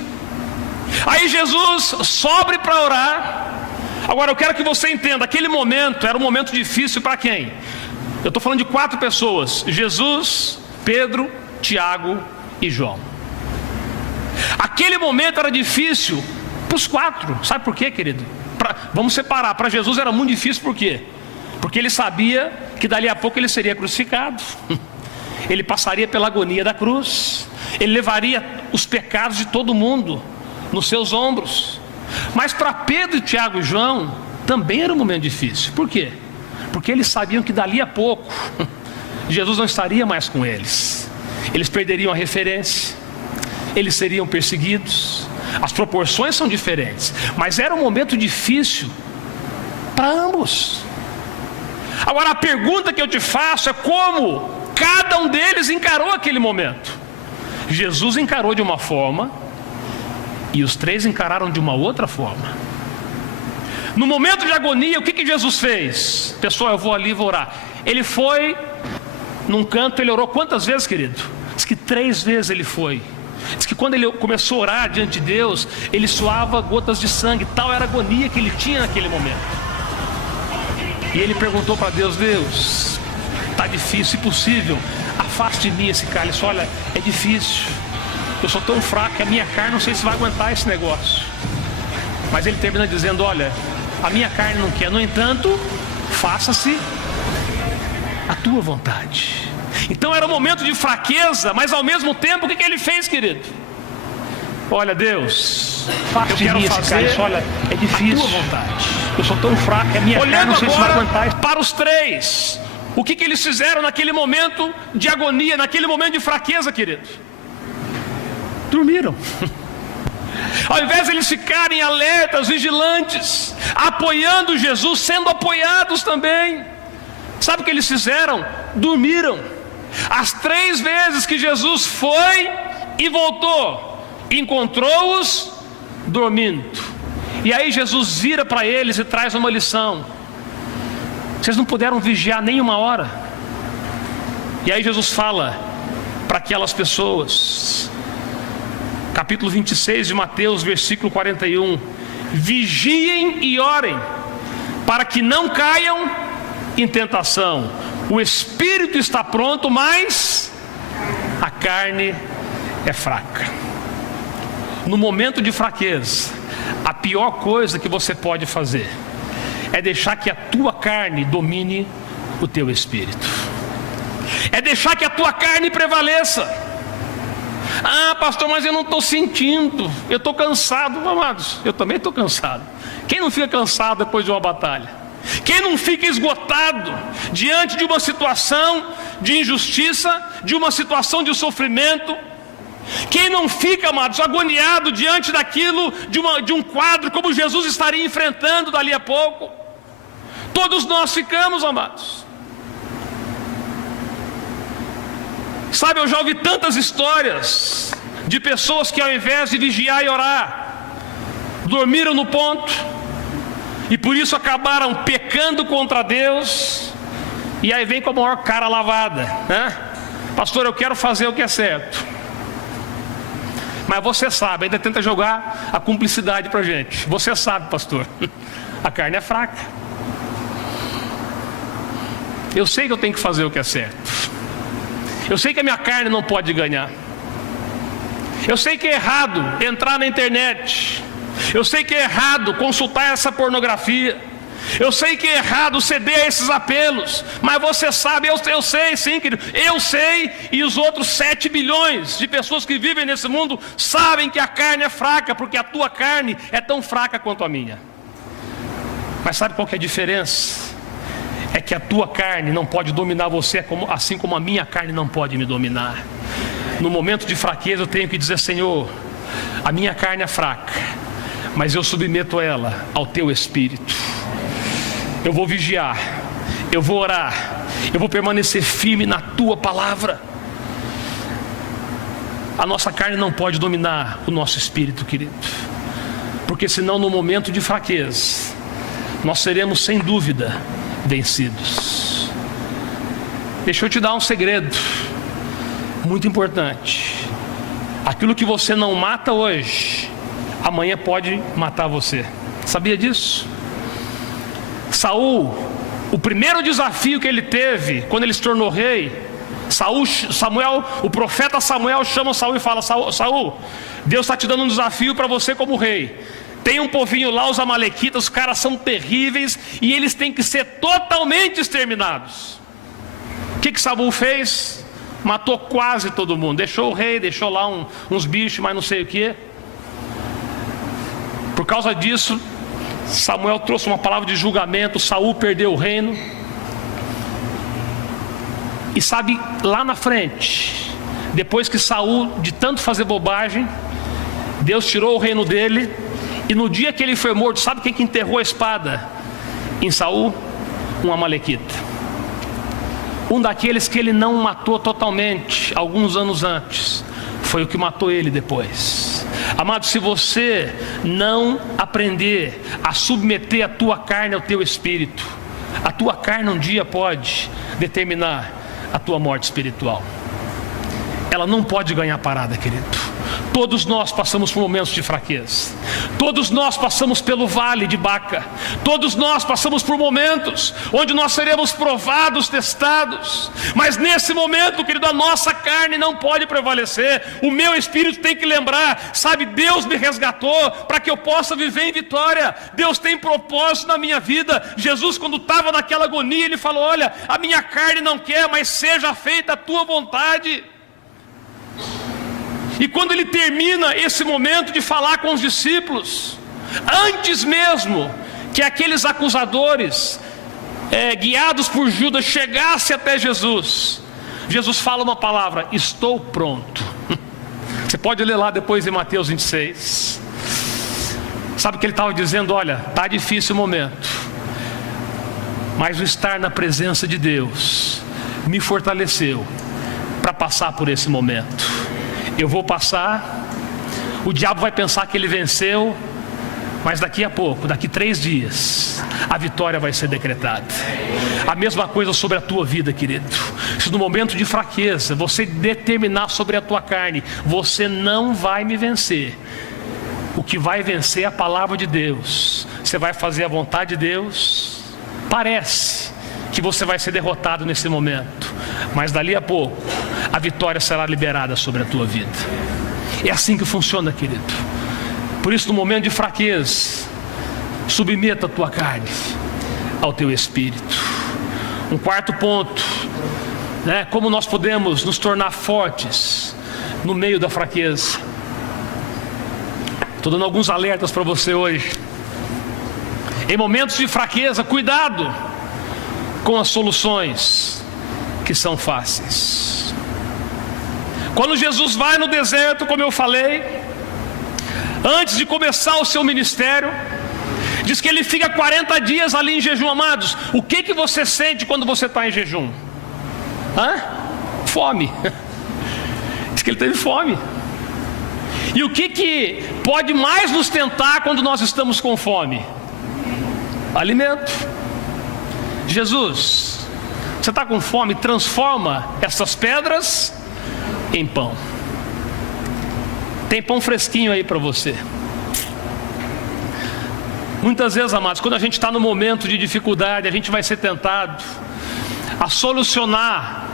aí Jesus sobe para orar. Agora eu quero que você entenda, aquele momento era um momento difícil para quem? Eu estou falando de 4 pessoas: Jesus, Pedro, Tiago e João. Aquele momento era difícil para os 4. Sabe por quê, querido? Vamos separar. Para Jesus era muito difícil, por quê? Porque ele sabia que dali a pouco ele seria crucificado. Ele passaria pela agonia da cruz. Ele levaria os pecados de todo mundo nos seus ombros. Mas para Pedro, Tiago e João também era um momento difícil. Por quê? Porque eles sabiam que dali a pouco Jesus não estaria mais com eles. Eles perderiam a referência, eles seriam perseguidos. As proporções são diferentes, mas era um momento difícil para ambos. Agora a pergunta que eu te faço é como cada um deles encarou aquele momento. Jesus encarou de uma forma e os 3 encararam de uma outra forma. No momento de agonia, o que Jesus fez? Pessoal, eu vou ali e vou orar. Ele foi num canto, ele orou quantas vezes, querido? Diz que 3 vezes ele foi. Diz que quando ele começou a orar diante de Deus, ele suava gotas de sangue. Tal era a agonia que ele tinha naquele momento. E ele perguntou para Deus: Deus, está difícil, se possível, afaste de mim esse cálice. Olha, é difícil, eu sou tão fraco que a minha carne não sei se vai aguentar esse negócio. Mas ele termina dizendo: olha, a minha carne não quer, no entanto, faça-se a tua vontade. Então era um momento de fraqueza, mas ao mesmo tempo, o que ele fez, querido? Olha, Deus, eu quero fazer, olha, é difícil, a tua vontade. Eu sou tão fraco que a minha carne não sei se vai aguentar. Para os 3, o que eles fizeram naquele momento de agonia, naquele momento de fraqueza, querido? Dormiram. Ao invés de eles ficarem alertas, vigilantes, apoiando Jesus, sendo apoiados também, sabe o que eles fizeram? Dormiram. As 3 vezes que Jesus foi e voltou, encontrou-os dormindo. E aí Jesus vira para eles e traz uma lição: vocês não puderam vigiar nem uma hora. E aí Jesus fala para aquelas pessoas, capítulo 26 de Mateus, versículo 41: vigiem e orem, para que não caiam em tentação. O espírito está pronto, mas A carne é fraca. No momento de fraqueza, a pior coisa que você pode fazer é deixar que a tua carne domine o teu espírito. É deixar que a tua carne prevaleça. Ah, pastor, mas eu não estou sentindo, eu estou cansado. Amados, eu também estou cansado. Quem não fica cansado depois de uma batalha? Quem não fica esgotado diante de uma situação de injustiça, de uma situação de sofrimento? Quem não fica, amados, agoniado diante daquilo, de um quadro como Jesus estaria enfrentando dali a pouco? Todos nós ficamos, amados. Sabe, eu já ouvi tantas histórias de pessoas que ao invés de vigiar e orar, dormiram no ponto, e por isso acabaram pecando contra Deus, e aí vem com a maior cara lavada, né? Pastor, eu quero fazer o que é certo. Mas você sabe, ainda tenta jogar a cumplicidade pra gente. Você sabe, pastor, a carne é fraca. Eu sei que eu tenho que fazer o que é certo. Eu sei que a minha carne não pode ganhar. Eu sei que é errado entrar na internet. Eu sei que é errado consultar essa pornografia. Eu sei que é errado ceder a esses apelos. Mas você sabe, eu sei sim, querido. Eu sei, e os outros 7 bilhões de pessoas que vivem nesse mundo sabem que a carne é fraca, porque a tua carne é tão fraca quanto a minha. Mas sabe qual que é a diferença? É que a tua carne não pode dominar você, assim como a minha carne não pode me dominar. No momento de fraqueza eu tenho que dizer: Senhor, a minha carne é fraca, mas eu submeto ela ao teu espírito. Eu vou vigiar, eu vou orar, eu vou permanecer firme na tua palavra. A nossa carne não pode dominar o nosso espírito, querido, porque senão no momento de fraqueza nós seremos sem dúvida vencidos. Deixa eu te dar um segredo muito importante. Aquilo que você não mata hoje, amanhã pode matar você. Sabia disso? Saul, o primeiro desafio que ele teve quando ele se tornou rei, o profeta Samuel chama Saul e fala: Saul, Deus está te dando um desafio para você como rei. Tem um povinho lá, os amalequitas, os caras são terríveis e eles têm que ser totalmente exterminados. O que Saul fez? Matou quase todo mundo. Deixou o rei, deixou lá uns bichos, mas não sei o que. Por causa disso, Samuel trouxe uma palavra de julgamento. Saul perdeu o reino. E sabe, lá na frente, depois que Saul, de tanto fazer bobagem, Deus tirou o reino dele. E no dia que ele foi morto, sabe quem que enterrou a espada em Saul? Um amalequita. Um daqueles que ele não matou totalmente alguns anos antes, foi o que matou ele depois. Amado, se você não aprender a submeter a tua carne ao teu espírito, a tua carne um dia pode determinar a tua morte espiritual. Ela não pode ganhar parada, querido. Todos nós passamos por momentos de fraqueza. Todos nós passamos pelo vale de Baca. Todos nós passamos por momentos onde nós seremos provados, testados. Mas nesse momento, querido, a nossa carne não pode prevalecer. O meu espírito tem que lembrar, sabe, Deus me resgatou para que eu possa viver em vitória. Deus tem propósito na minha vida. Jesus, quando estava naquela agonia, ele falou: olha, a minha carne não quer, mas seja feita a tua vontade. E quando ele termina esse momento de falar com os discípulos, antes mesmo que aqueles acusadores, guiados por Judas, chegassem até Jesus, Jesus fala uma palavra: estou pronto. Você pode ler lá depois em Mateus 26. Sabe o que ele estava dizendo? Olha, está difícil o momento, mas o estar na presença de Deus me fortaleceu para passar por esse momento. Eu vou passar, o diabo vai pensar que ele venceu, mas daqui a pouco, daqui 3 dias, a vitória vai ser decretada. A mesma coisa sobre a tua vida, querido. Se no momento de fraqueza você determinar sobre a tua carne: você não vai me vencer, o que vai vencer é a palavra de Deus. Você vai fazer a vontade de Deus. Parece que você vai ser derrotado nesse momento, mas dali a pouco a vitória será liberada sobre a tua vida. É assim que funciona, querido. Por isso, no momento de fraqueza, submeta a tua carne ao teu espírito. Um quarto ponto, como nós podemos nos tornar fortes no meio da fraqueza. Estou dando alguns alertas para você hoje. Em momentos de fraqueza, cuidado com as soluções que são fáceis. Quando Jesus vai no deserto, como eu falei, antes de começar o seu ministério, diz que ele fica 40 dias ali em jejum. Amados, o que você sente quando você está em jejum? Fome. Diz que ele teve fome. E o que pode mais nos tentar quando nós estamos com fome? Alimento. Jesus, você está com fome? Transforma essas pedras em pão. Tem pão fresquinho aí para você. Muitas vezes, amados, quando a gente está no momento de dificuldade, a gente vai ser tentado a solucionar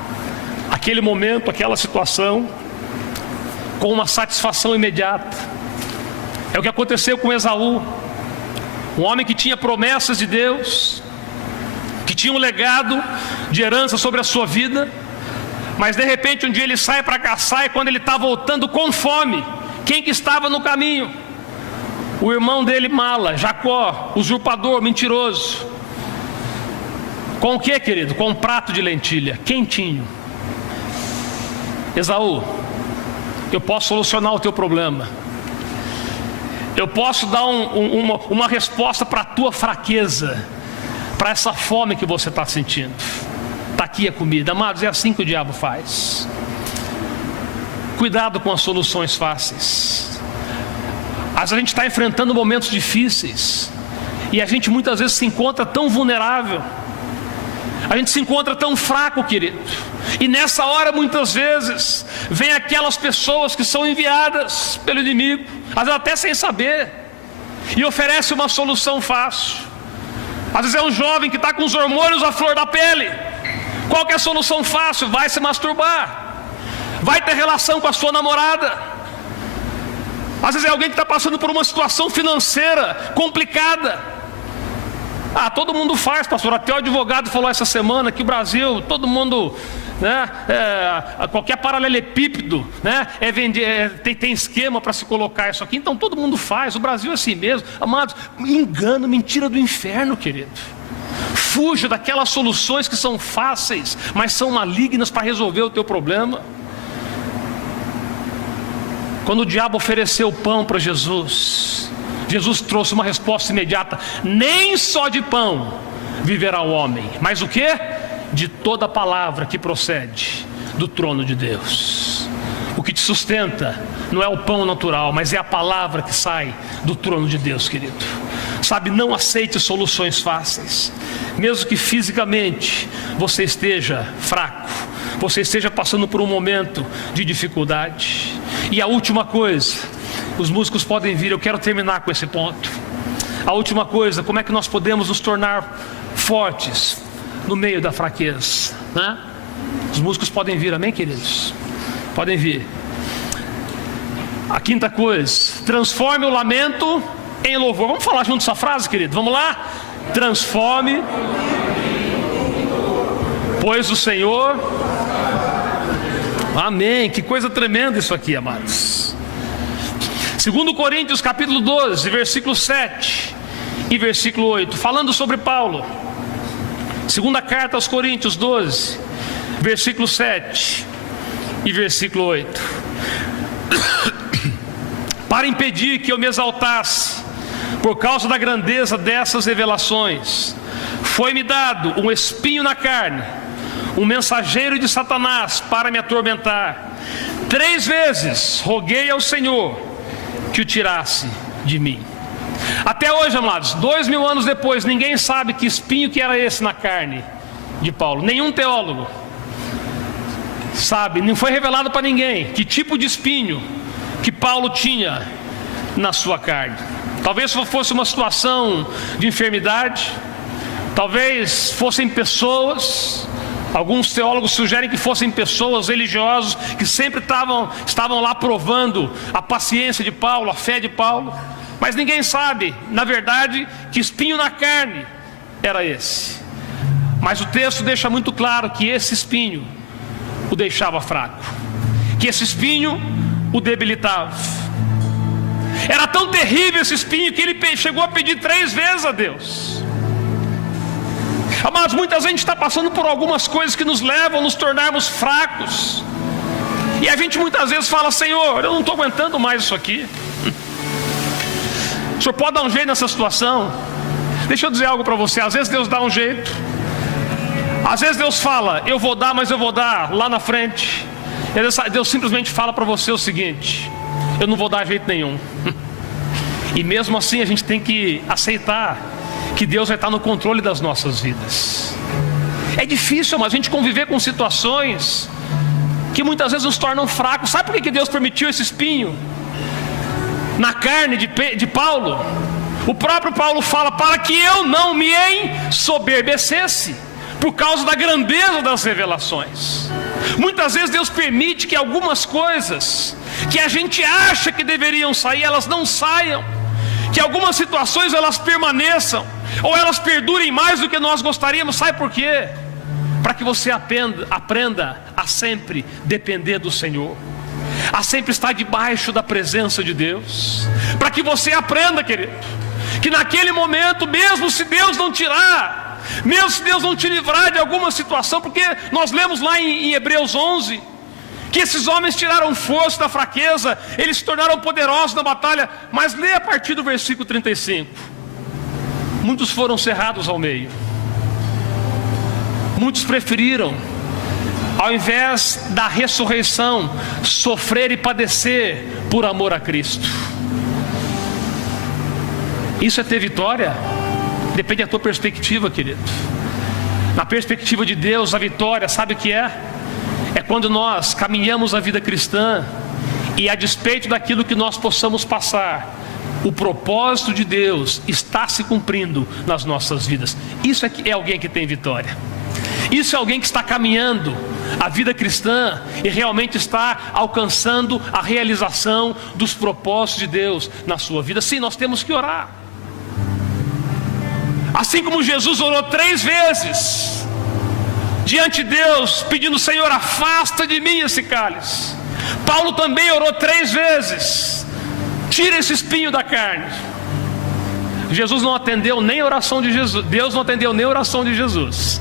aquele momento, aquela situação, com uma satisfação imediata. É o que aconteceu com Esaú, um homem que tinha promessas de Deus, que tinha um legado de herança sobre a sua vida, mas de repente um dia ele sai para caçar, e quando ele está voltando com fome, quem que estava no caminho? O irmão dele, mala, Jacó, usurpador, mentiroso. Com o que, querido? Com um prato de lentilha, quentinho. Esaú, eu posso solucionar o teu problema. Eu posso dar uma resposta para a tua fraqueza, para essa fome que você está sentindo. Está aqui a comida. Amados, é assim que o diabo faz. Cuidado com as soluções fáceis. Às vezes a gente está enfrentando momentos difíceis, e a gente muitas vezes se encontra tão vulnerável, a gente se encontra tão fraco, querido. E nessa hora, muitas vezes, vem aquelas pessoas que são enviadas pelo inimigo, às vezes até sem saber, e oferece uma solução fácil. Às vezes é um jovem que está com os hormônios à flor da pele. Qual que é a solução fácil? Vai se masturbar, vai ter relação com a sua namorada. Às vezes é alguém que está passando por uma situação financeira complicada. Todo mundo faz, pastor. Até o advogado falou essa semana que o Brasil, todo mundo, qualquer paralelepípedo, tem esquema para se colocar isso aqui. Então todo mundo faz. O Brasil é assim mesmo. Amados, engano, mentira do inferno, querido. Fuja daquelas soluções que são fáceis, mas são malignas para resolver o teu problema. Quando o diabo ofereceu pão para Jesus, Jesus trouxe uma resposta imediata: nem só de pão viverá o homem, mas o que? De toda palavra que procede do trono de Deus. O que te sustenta não é o pão natural, mas é a palavra que sai do trono de Deus, querido. Sabe, não aceite soluções fáceis, mesmo que fisicamente você esteja fraco, você esteja passando por um momento de dificuldade. E a última coisa, os músicos podem vir, eu quero terminar com esse ponto. A última coisa, como é que nós podemos nos tornar fortes no meio da fraqueza, Os músicos podem vir, amém, queridos? Podem vir. A quinta coisa, transforme o lamento em louvor. Vamos falar junto essa frase, querido? Vamos lá? Transforme, pois o Senhor... Amém, que coisa tremenda isso aqui, amados. 2 Coríntios capítulo 12, versículo 7 e versículo 8, falando sobre Paulo. Segunda carta aos Coríntios 12, versículo 7 e versículo 8. Para impedir que eu me exaltasse por causa da grandeza dessas revelações, foi-me dado um espinho na carne, um mensageiro de Satanás para me atormentar. 3 vezes roguei ao Senhor que o tirasse de mim. Até hoje, amados, 2000 anos depois, ninguém sabe que espinho que era esse na carne de Paulo. Nenhum teólogo sabe, não foi revelado para ninguém que tipo de espinho que Paulo tinha na sua carne. Talvez fosse uma situação de enfermidade, talvez fossem pessoas, Alguns teólogos sugerem que fossem pessoas religiosas que sempre estavam lá provando a paciência de Paulo, a fé de Paulo. Mas ninguém sabe, na verdade, que espinho na carne era esse. Mas o texto deixa muito claro que esse espinho o deixava fraco, que esse espinho o debilitava. Era tão terrível esse espinho que ele chegou a pedir 3 vezes a Deus. Amados, muita gente está passando por algumas coisas que nos levam a nos tornarmos fracos. E a gente muitas vezes fala: Senhor, eu não estou aguentando mais isso aqui. O Senhor pode dar um jeito nessa situação? Deixa eu dizer algo para você. Às vezes Deus dá um jeito. Às vezes Deus fala: eu vou dar, mas eu vou dar lá na frente. E às vezes Deus simplesmente fala para você o seguinte: eu não vou dar jeito nenhum. E mesmo assim a gente tem que aceitar que Deus vai estar no controle das nossas vidas. É difícil, mas a gente conviver com situações que muitas vezes nos tornam fracos. Sabe por que Deus permitiu esse espinho na carne de Paulo? O próprio Paulo fala: para que eu não me ensoberbecesse por causa da grandeza das revelações. Muitas vezes Deus permite que algumas coisas que a gente acha que deveriam sair, elas não saiam. Que algumas situações elas permaneçam, ou elas perdurem mais do que nós gostaríamos. Sabe por quê? Para que você aprenda a sempre depender do Senhor, a sempre estar debaixo da presença de Deus. Para que você aprenda, querido, que naquele momento, mesmo se Deus não tirar, mesmo se Deus não te livrar de alguma situação, porque nós lemos lá em Hebreus 11, que esses homens tiraram força da fraqueza, eles se tornaram poderosos na batalha. Mas lê a partir do versículo 35. Muitos foram cerrados ao meio. Muitos preferiram, ao invés da ressurreição, sofrer e padecer por amor a Cristo. Isso é ter vitória? Depende da tua perspectiva, querido. Na perspectiva de Deus, a vitória, sabe o que é? É quando nós caminhamos a vida cristã e, a despeito daquilo que nós possamos passar, o propósito de Deus está se cumprindo nas nossas vidas. Isso é alguém que tem vitória. Isso é alguém que está caminhando a vida cristã e realmente está alcançando a realização dos propósitos de Deus na sua vida. Sim, nós temos que orar. Assim como Jesus orou 3 vezes diante de Deus, pedindo: Senhor, afasta de mim esse cálice. Paulo também orou 3 vezes: tira esse espinho da carne. Jesus não atendeu nem a oração de Jesus. Deus não atendeu nem a oração de Jesus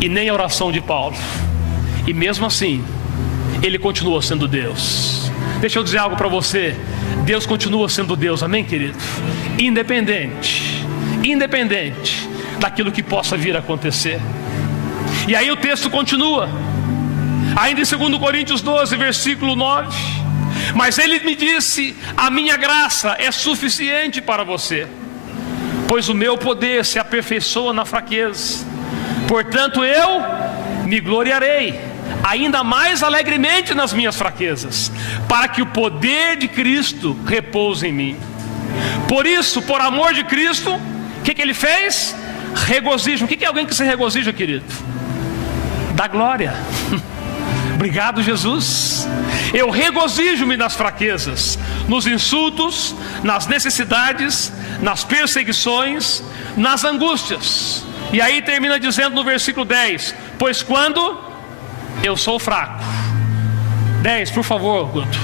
e nem a oração de Paulo. E mesmo assim, ele continuou sendo Deus. Deixa eu dizer algo para você: Deus continua sendo Deus, amém, querido? Independente daquilo que possa vir a acontecer. E aí o texto continua, ainda em 2 Coríntios 12, versículo 9: mas ele me disse: a minha graça é suficiente para você, pois o meu poder se aperfeiçoa na fraqueza. Portanto eu me gloriarei ainda mais alegremente nas minhas fraquezas, para que o poder de Cristo repouse em mim. Por isso, por amor de Cristo, o que ele fez? Regozijo. O que é alguém que se regozija, querido? Dá glória. Obrigado, Jesus. Eu regozijo-me nas fraquezas, nos insultos, nas necessidades, nas perseguições, nas angústias. E aí termina dizendo no versículo 10: pois quando eu sou fraco. 10, por favor, Guto.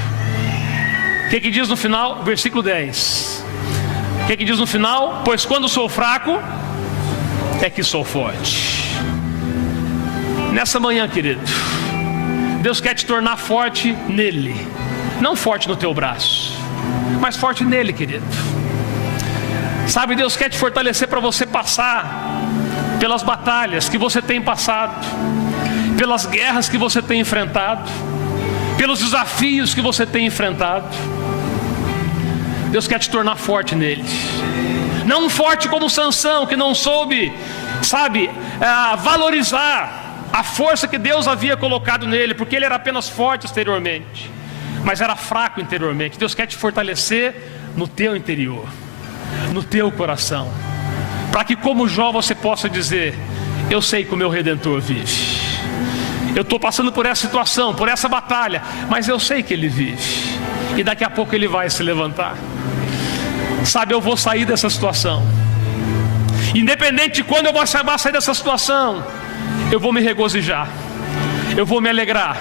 O que diz no final? Versículo 10. O que diz no final? Pois quando sou fraco, é que sou forte. Nessa manhã, querido, Deus quer te tornar forte nele. Não forte no teu braço, mas forte nele, querido. Sabe, Deus quer te fortalecer para você passar pelas batalhas que você tem passado, pelas guerras que você tem enfrentado, pelos desafios que você tem enfrentado. Deus quer te tornar forte nele. Não forte como Sansão, que não soube, valorizar a força que Deus havia colocado nele, porque ele era apenas forte exteriormente, mas era fraco interiormente. Deus quer te fortalecer no teu interior, no teu coração, para que como Jó você possa dizer: eu sei que o meu Redentor vive. Eu estou passando por essa situação, por essa batalha, mas eu sei que Ele vive. E daqui a pouco Ele vai se levantar. Sabe, eu vou sair dessa situação. Independente de quando eu vou sair dessa situação, eu vou me regozijar, eu vou me alegrar,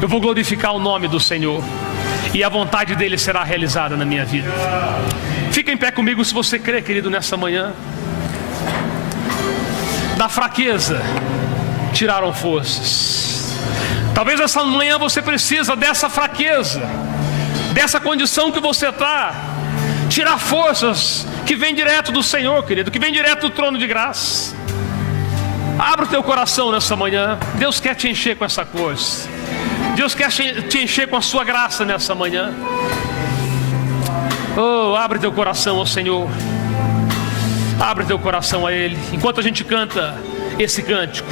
eu vou glorificar o nome do Senhor, e a vontade dEle será realizada na minha vida. Fica em pé comigo se você crê, querido, nessa manhã. Da fraqueza tiraram forças. Talvez essa manhã você precisa dessa fraqueza, dessa condição que você está, tirar forças que vem direto do Senhor, querido, que vem direto do trono de graça. Abra o teu coração nessa manhã. Deus quer te encher com essa força. Deus quer te encher com a sua graça nessa manhã. Oh, abre teu coração ao Senhor. Abre teu coração a Ele. Enquanto a gente canta esse cântico,